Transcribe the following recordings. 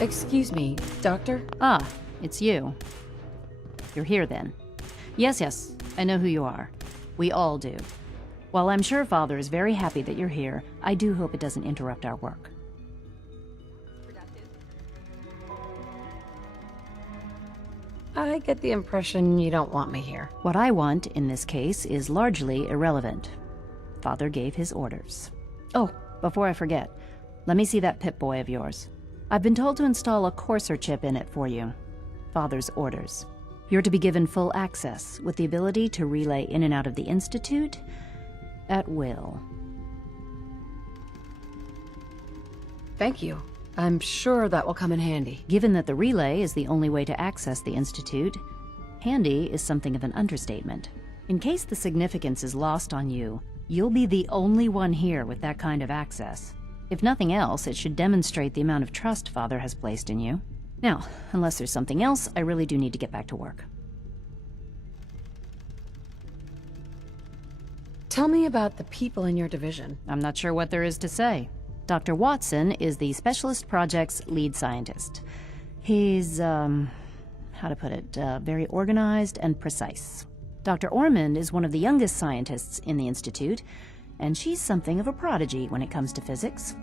Excuse me, Doctor? Ah, it's you. You're here then. Yes, I know who you are. We all do. While I'm sure Father is very happy that you're here, I do hope it doesn't interrupt our work. I get the impression you don't want me here. What I want, in this case, is largely irrelevant. Father gave his orders. Oh, before I forget, let me see that Pip-Boy of yours. I've been told to install a courser chip in it for you. Father's orders. You're to be given full access, with the ability to relay in and out of the Institute at will. Thank you. I'm sure that will come in handy. Given that the relay is the only way to access the Institute, handy is something of an understatement. In case the significance is lost on you, you'll be the only one here with that kind of access. If nothing else, it should demonstrate the amount of trust Father has placed in you. Now, unless there's something else, I really do need to get back to work. Tell me about the people in your division. I'm not sure what there is to say. Dr. Watson is the Specialist Project's lead scientist. He's, how to put it, very organized and precise. Dr. Ormond is one of the youngest scientists in the Institute, and she's something of a prodigy when it comes to physics.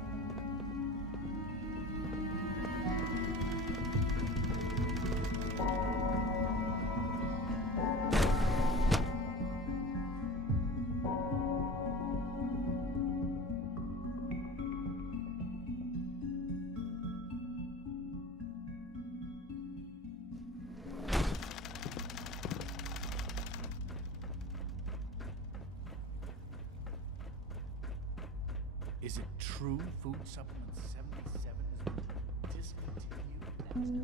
Is it true food supplement 77 is discontinued?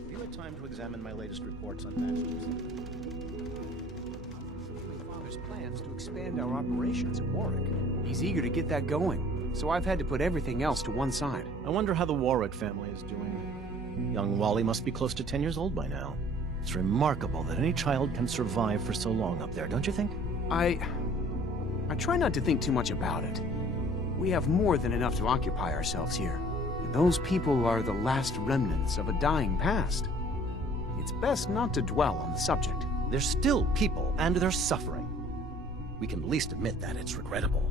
Have you had time to examine my latest reports on Baxter's? Father's plans to expand our operations at Warwick. He's eager to get that going, so I've had to put everything else to one side. I wonder how the Warwick family is doing. Young Wally must be close to 10 years old by now. It's remarkable that any child can survive for so long up there, don't you think? I try not to think too much about it. We have more than enough to occupy ourselves here. And those people are the last remnants of a dying past. It's best not to dwell on the subject. They're still people, and they're suffering. We can at least admit that it's regrettable.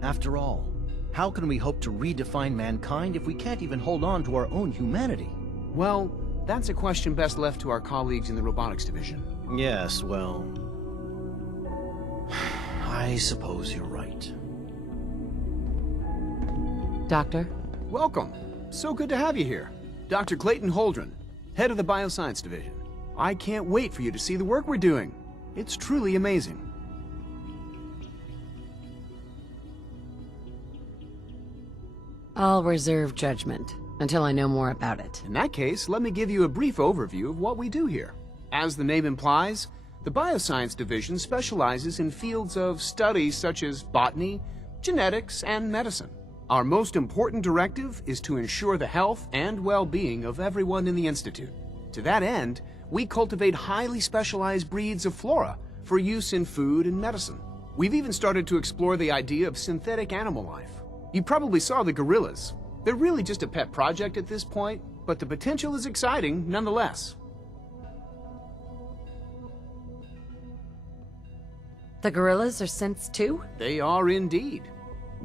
After all, how can we hope to redefine mankind if we can't even hold on to our own humanity? Well, that's a question best left to our colleagues in the robotics division. Yes, well... I suppose you're right. Doctor? Welcome. So good to have you here. Dr. Clayton Holdren, head of the Bioscience Division. I can't wait for you to see the work we're doing. It's truly amazing. I'll reserve judgment until I know more about it. In that case, let me give you a brief overview of what we do here. As the name implies, the Bioscience Division specializes in fields of study such as botany, genetics, and medicine. Our most important directive is to ensure the health and well-being of everyone in the Institute. To that end, we cultivate highly specialized breeds of flora for use in food and medicine. We've even started to explore the idea of synthetic animal life. You probably saw the gorillas. They're really just a pet project at this point, but the potential is exciting nonetheless. The gorillas are synths too? They are indeed.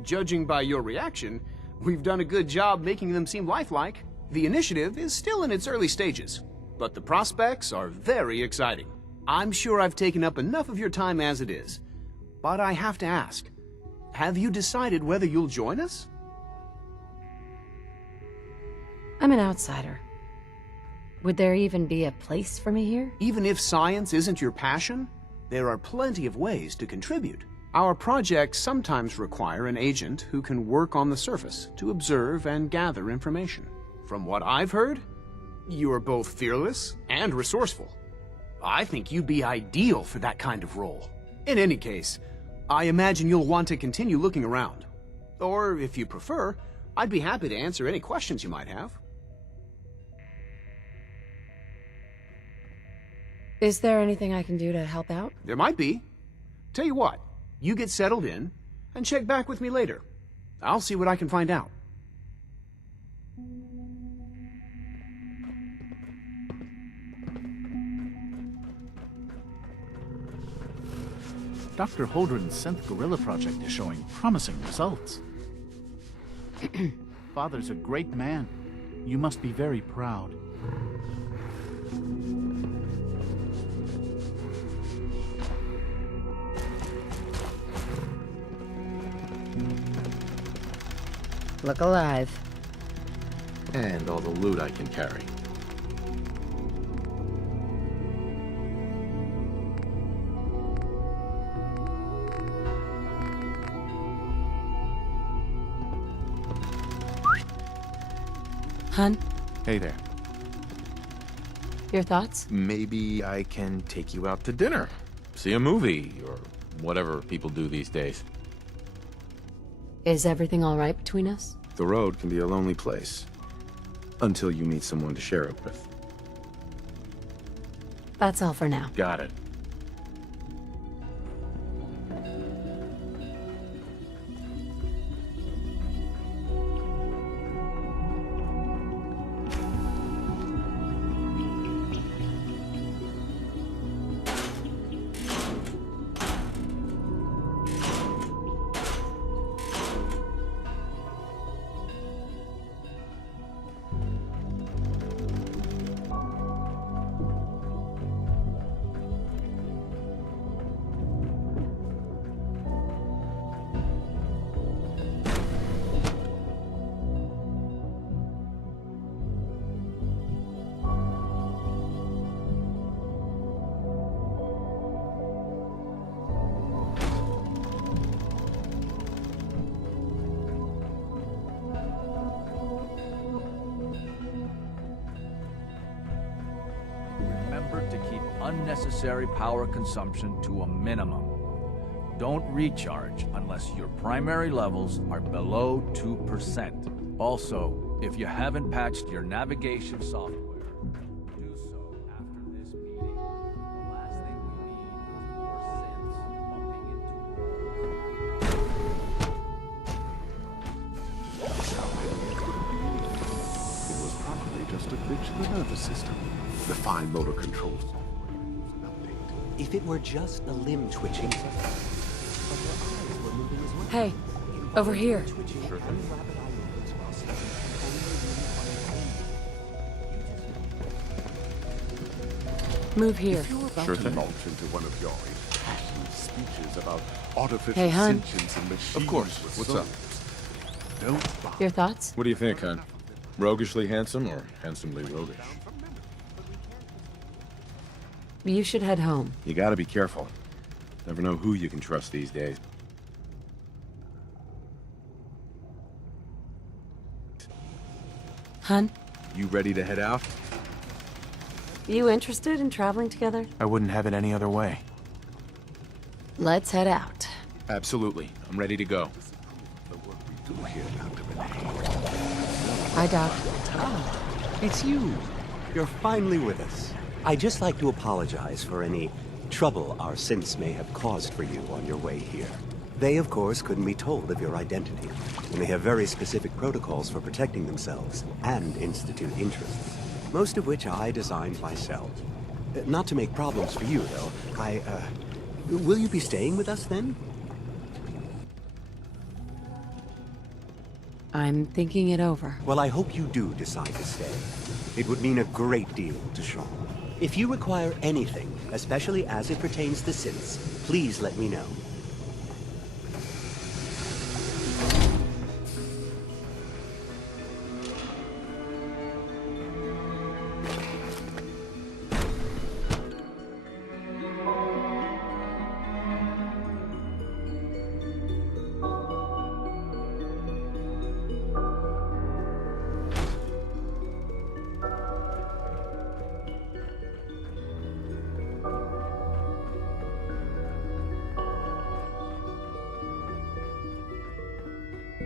Judging by your reaction, we've done a good job making them seem lifelike. The initiative is still in its early stages, but the prospects are very exciting. I'm sure I've taken up enough of your time as it is, but I have to ask, have you decided whether you'll join us? I'm an outsider. Would there even be a place for me here? Even if science isn't your passion, there are plenty of ways to contribute. Our projects sometimes require an agent who can work on the surface to observe and gather information. From what I've heard, you are both fearless and resourceful. I think you'd be ideal for that kind of role. In any case, I imagine you'll want to continue looking around. Or, if you prefer, I'd be happy to answer any questions you might have. Is there anything I can do to help out? There might be. Tell you what, you get settled in, and check back with me later. I'll see what I can find out. Dr. Holdren's Synth Gorilla project is showing promising results. Father's a great man. You must be very proud. Look alive. And all the loot I can carry. Hun, Hey there. your thoughts? Maybe I can take you out to dinner. See a movie, or whatever people do these days. Is everything all right between us? The road can be a lonely place. Until you meet someone to share it with. That's all for now. Got it. Remember to keep unnecessary power consumption to a minimum. Don't recharge unless your primary levels are below 2%. Also, if you haven't patched your navigation software, do so after this meeting. The last thing we need is more synths bumping into It was probably just a glitch in the nervous system. The fine motor controls. If it were just a limb twitching, but your eyes were moving as well. Hey, over here. Twitching and rapid eye movements while sleeping Move here. If you're about Sure to thing. launch into one of your impassioned speeches about artificial Hey, hun. sentience and machines Of course. with What's up? souls, don't buy. Your thoughts? What do you think, hon? Roguishly handsome or handsomely roguish? You should head home. You gotta be careful. Never know who you can trust these days. Hun, You ready to head out? you interested in traveling together? I wouldn't have it any other way. Let's head out. Absolutely. I'm ready to go. The work we do here, Dr. Renee. Hi, Doc. It's you. You're finally with us. I'd just like to apologize for any trouble our synths may have caused for you on your way here. They, of course, couldn't be told of your identity, and they have very specific protocols for protecting themselves and Institute interests, most of which I designed myself. Not to make problems for you, though. Will you be staying with us, then? I'm thinking it over. Well, I hope you do decide to stay. It would mean a great deal to Sean. If you require anything, especially as it pertains to synths, please let me know.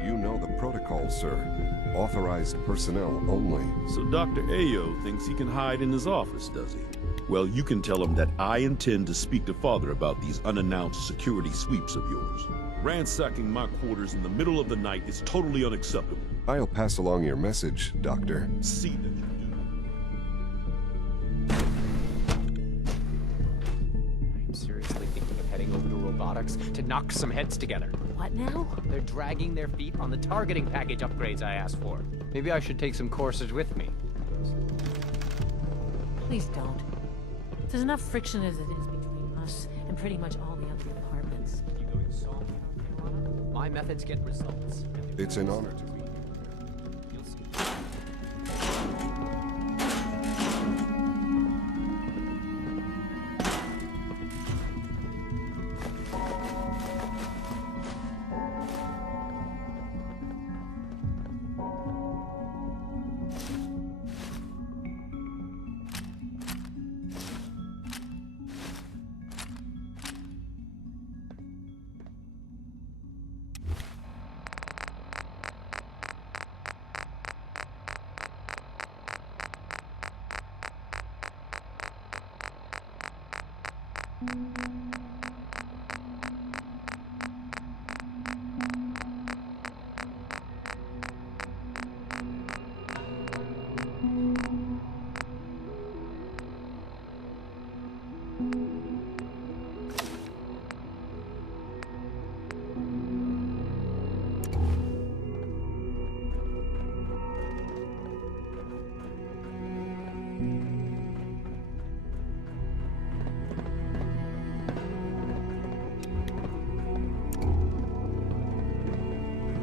You know the protocol, sir. Authorized personnel only. So Dr. Ayo thinks he can hide in his office, does he? Well, you can tell him that I intend to speak to Father about these unannounced security sweeps of yours. Ransacking my quarters in the middle of the night is totally unacceptable. I'll pass along your message, Doctor. See that you do. I'm seriously thinking of heading over to robotics to knock some heads together. What now? They're dragging their feet on the targeting package upgrades I asked for. Maybe I should take some courses with me. Please don't. There's enough friction as it is between us and pretty much all the other departments. You going soft? My methods get results. It's an honor to You'll see.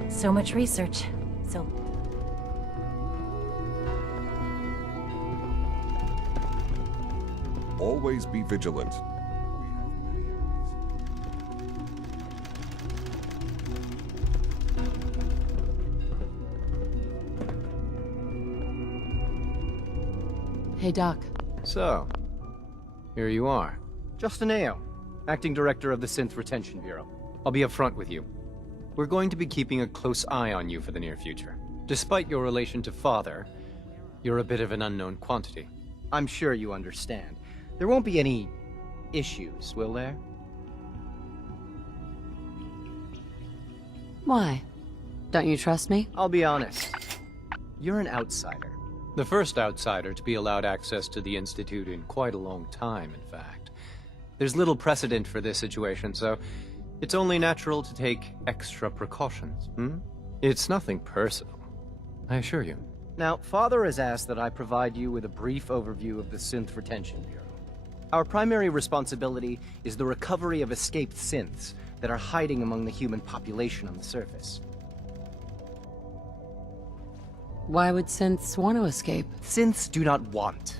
So much research. So always be vigilant. We have many enemies. Hey, Doc. So, here you are. Justin Ao, Acting Director of the Synth Retention Bureau. I'll be upfront with you. We're going to be keeping a close eye on you for the near future. Despite your relation to Father, you're a bit of an unknown quantity. I'm sure you understand. There won't be any issues, will there? Why? Don't you trust me? I'll be honest. You're an outsider. The first outsider to be allowed access to the Institute in quite a long time, in fact. There's little precedent for this situation, so it's only natural to take extra precautions, It's nothing personal, I assure you. Now, Father has asked that I provide you with a brief overview of the Synth Retention Bureau. Our primary responsibility is the recovery of escaped synths that are hiding among the human population on the surface. Why would synths want to escape? Synths do not want.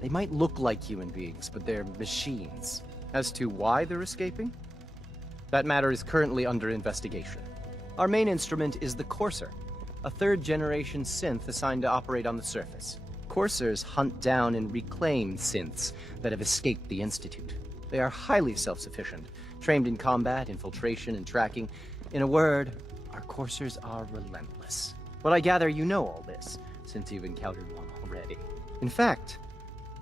They might look like human beings, but they're machines. As to why they're escaping? That matter is currently under investigation. Our main instrument is the Courser, a third-generation synth assigned to operate on the surface. Coursers hunt down and reclaim synths that have escaped the Institute. They are highly self-sufficient, trained in combat, infiltration, and tracking. In a word, our Coursers are relentless. But I gather you know all this, since you've encountered one already. In fact,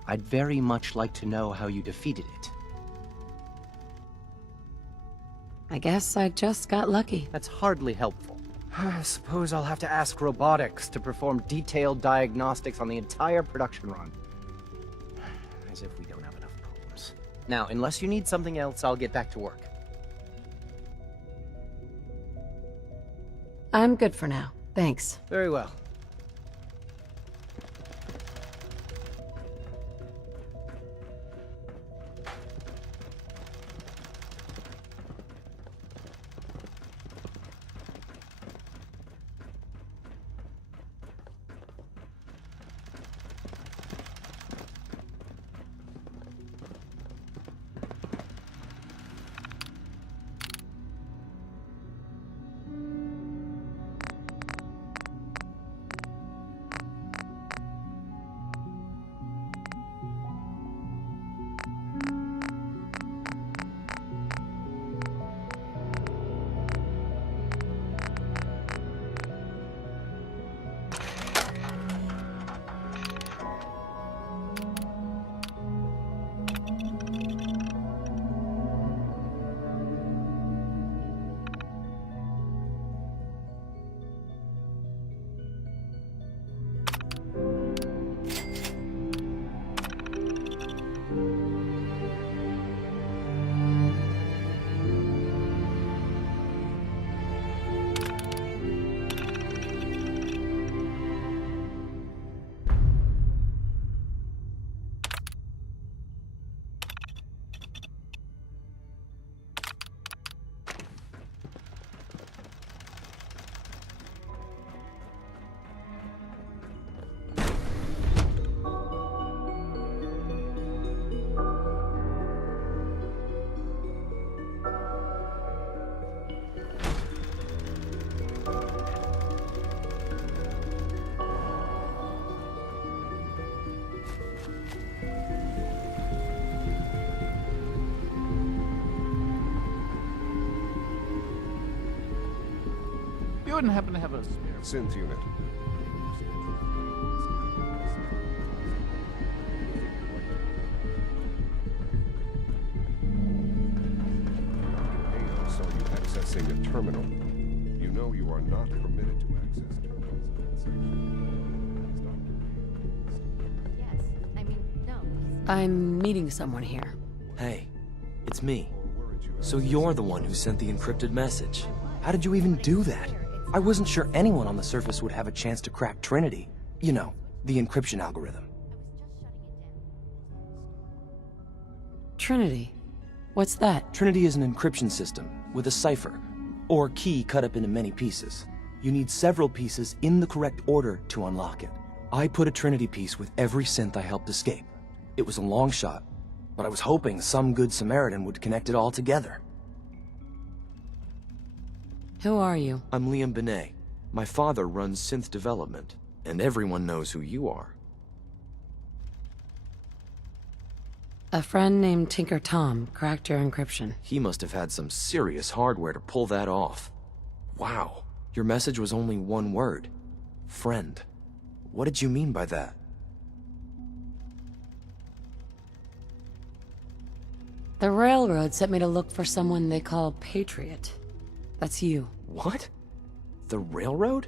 I'd very much like to know how you defeated it. I guess I just got lucky. That's hardly helpful. I suppose I'll have to ask robotics to perform detailed diagnostics on the entire production run. As if we don't have enough problems. Now, unless you need something else, I'll get back to work. I'm good for now. Thanks. Very well. wouldn't happen to have a spare Synth unit. AO saw you accessing a terminal. You know you are not permitted to access terminals. Yes, I mean, no. I'm meeting someone here. Hey, it's me. So you're the one who sent the encrypted message. How did you even do that? I wasn't sure anyone on the surface would have a chance to crack Trinity. You know, the encryption algorithm. Trinity? What's that? Trinity is an encryption system with a cipher, or key cut up into many pieces. You need several pieces in the correct order to unlock it. I put a Trinity piece with every synth I helped escape. It was a long shot, but I was hoping some good Samaritan would connect it all together. Who are you? I'm Liam Benet. My father runs synth development, and everyone knows who you are. A friend named Tinker Tom cracked your encryption. He must have had some serious hardware to pull that off. Wow, your message was only one word. Friend. What did you mean by that? The railroad sent me to look for someone they call Patriot. That's you. What? The railroad?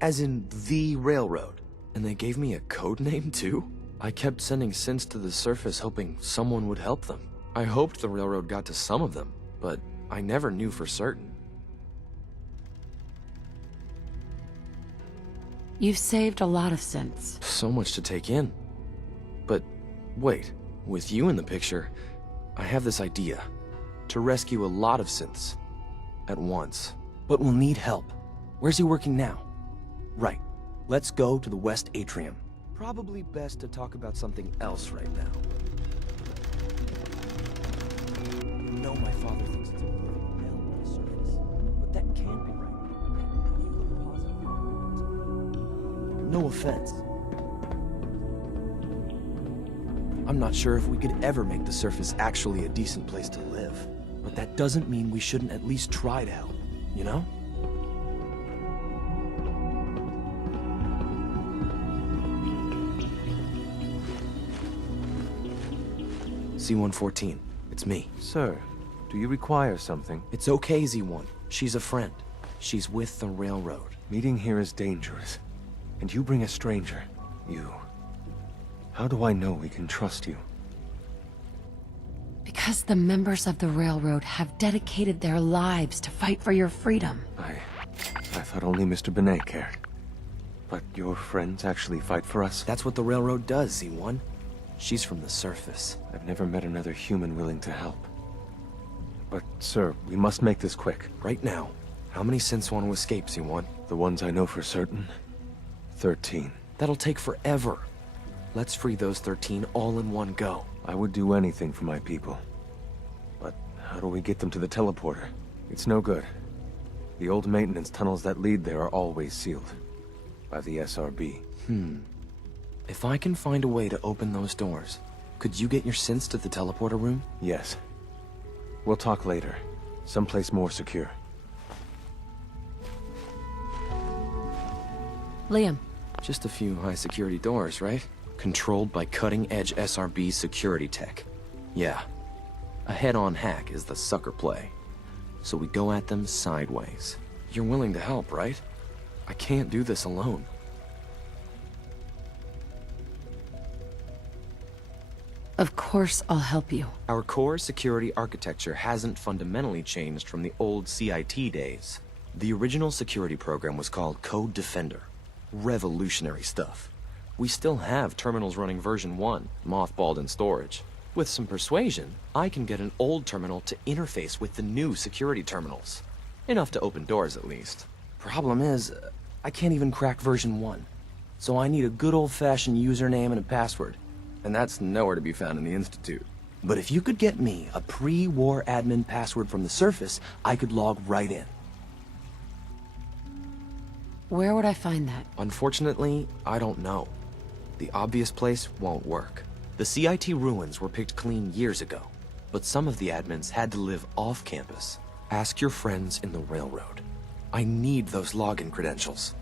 As in the railroad? And they gave me a code name too? I kept sending synths to the surface hoping someone would help them. I hoped the railroad got to some of them, but I never knew for certain. You've saved a lot of synths. So much to take in. But wait, with you in the picture, I have this idea. To rescue a lot of synths. At once. But we'll need help. Where's he working now? Right. Let's go to the West Atrium. Probably best to talk about something else right now. You know my father thinks it's a little hell on the surface, but that can't be right. You look positive. No offense. I'm not sure if we could ever make the surface actually a decent place to live. But that doesn't mean we shouldn't at least try to help, you know? C-114, it's me. Sir, do you require something? It's okay, Z-1. She's a friend. She's with the railroad. Meeting here is dangerous. And you bring a stranger. You. How do I know we can trust you? Because the members of the railroad have dedicated their lives to fight for your freedom. I thought only Mr. Benet cared. But your friends actually fight for us? That's what the railroad does, Z1. She's from the surface. I've never met another human willing to help. But, sir, we must make this quick. Right now, how many synths want to escape, Z1? The ones I know for certain? 13. That'll take forever. Let's free those 13 all in one go. I would do anything for my people. But how do we get them to the teleporter? It's no good. The old maintenance tunnels that lead there are always sealed. By the SRB. If I can find a way to open those doors, could you get your synths to the teleporter room? Yes. We'll talk later. Someplace more secure. Liam. Just a few high-security doors, right? Controlled by cutting-edge SRB security tech. Yeah. A head-on hack is the sucker play. So we go at them sideways. You're willing to help, right? I can't do this alone. Of course I'll help you. Our core security architecture hasn't fundamentally changed from the old CIT days. The original security program was called Code Defender. Revolutionary stuff. We still have terminals running version 1, mothballed in storage. With some persuasion, I can get an old terminal to interface with the new security terminals. Enough to open doors, at least. Problem is, I can't even crack version 1. So I need a good old-fashioned username and a password. And that's nowhere to be found in the Institute. But if you could get me a pre-war admin password from the surface, I could log right in. Where would I find that? Unfortunately, I don't know. The obvious place won't work. The CIT ruins were picked clean years ago, but some of the admins had to live off campus. Ask your friends in the railroad. I need those login credentials.